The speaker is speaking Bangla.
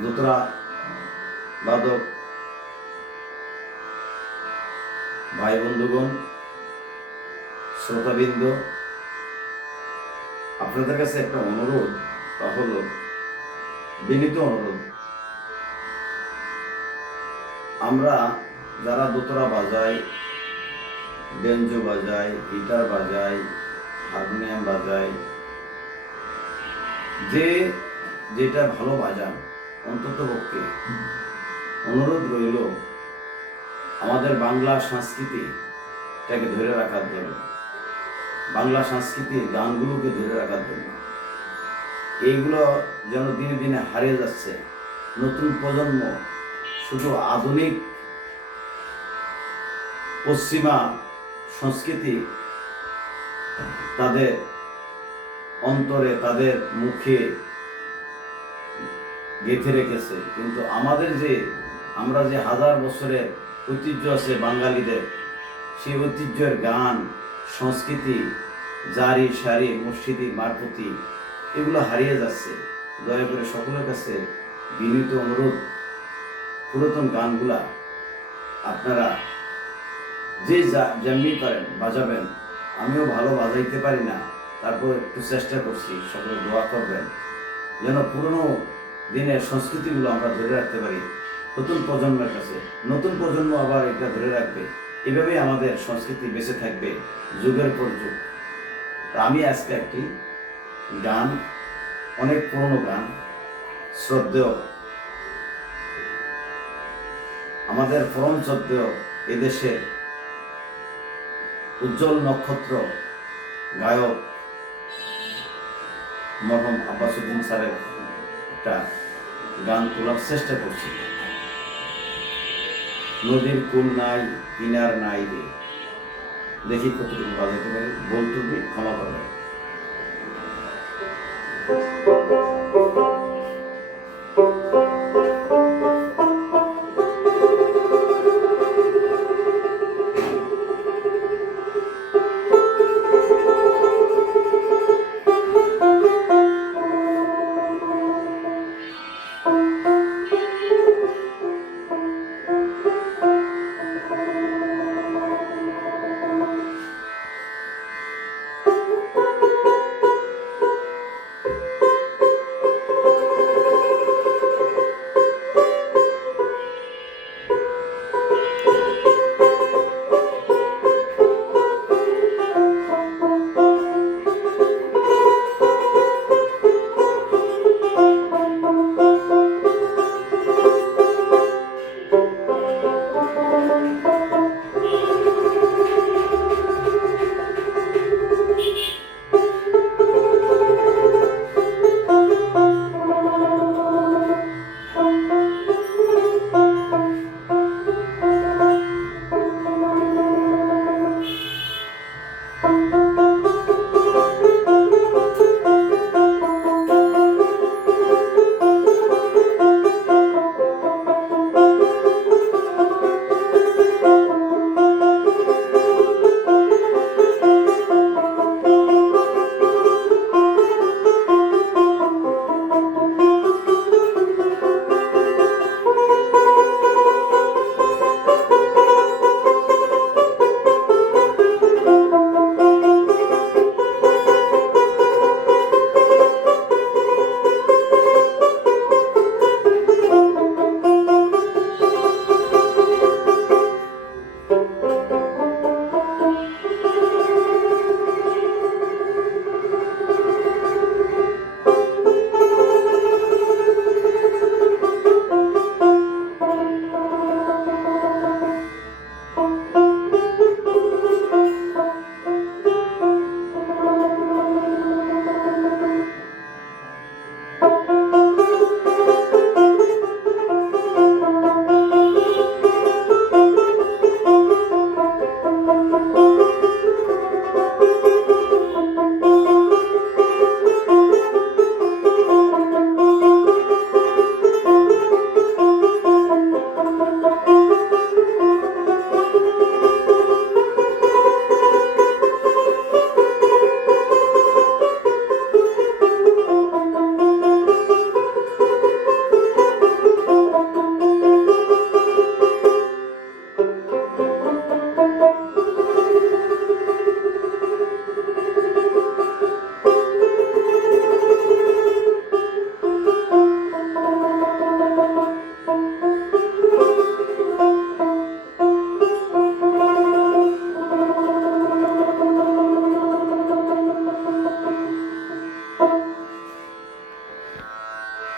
দোতরা বাদক ভাই বন্ধুগণ, শ্রোতাবৃন্দ, আপনাদের কাছে একটা অনুরোধ, তা হলো বিনীত অনুরোধ। আমরা যারা দোতরা বাজাই, বেঞ্জো বাজাই, গিটার বাজাই, হারমোনিয়াম বাজাই, যে যেটা ভালো বাজান, অন্তত পক্ষে অনুরোধ রইল আমাদের বাংলা সংস্কৃতিটাকে ধরে রাখার জন্য, বাংলা সংস্কৃতির গানগুলোকে ধরে রাখার জন্য। এইগুলো যেন দিনে দিনে হারিয়ে যাচ্ছে। নতুন প্রজন্ম শুধু আধুনিক পশ্চিমা সংস্কৃতি তাদের অন্তরে, তাদের মুখে গেঁথে রেখেছে, কিন্তু আমরা যে হাজার বছরের ঐতিহ্য আছে বাঙালিদের, সেই ঐতিহ্যের গান, সংস্কৃতি, জারি সারি, মসজিদি, মারফতি, এগুলো হারিয়ে যাচ্ছে। দয়া করে সকলের কাছে বিনীত অনুরোধ, পুরাতন গানগুলা আপনারা যে যেমনি পারেন বাজাবেন। আমিও ভালো বাজাইতে পারি না, তারপর একটু চেষ্টা করছি। সকলে দোয়া করবেন যেন পুরনো দিনের সংস্কৃতিগুলো আমরা ধরে রাখতে পারি নতুন প্রজন্মের কাছে। নতুন প্রজন্ম আবার এটা ধরে রাখবে, এভাবেই আমাদের সংস্কৃতি বেঁচে থাকবে যুগের পর যুগ। আমি আজকে একটি গান, অনেক পুরনো গান, শ্রদ্ধেয়, আমাদের পরম শ্রদ্ধেয় এদেশের উজ্জ্বল নক্ষত্র গায়ক মরহুম আব্বাসউদ্দিন স্যারের একটা গান তোলার চেষ্টা করছি। নদীর কুল নাই, কিনার নাই রে। দেখি কতটুকু বাজাতে পারি, বলতে ক্ষমা করবেন।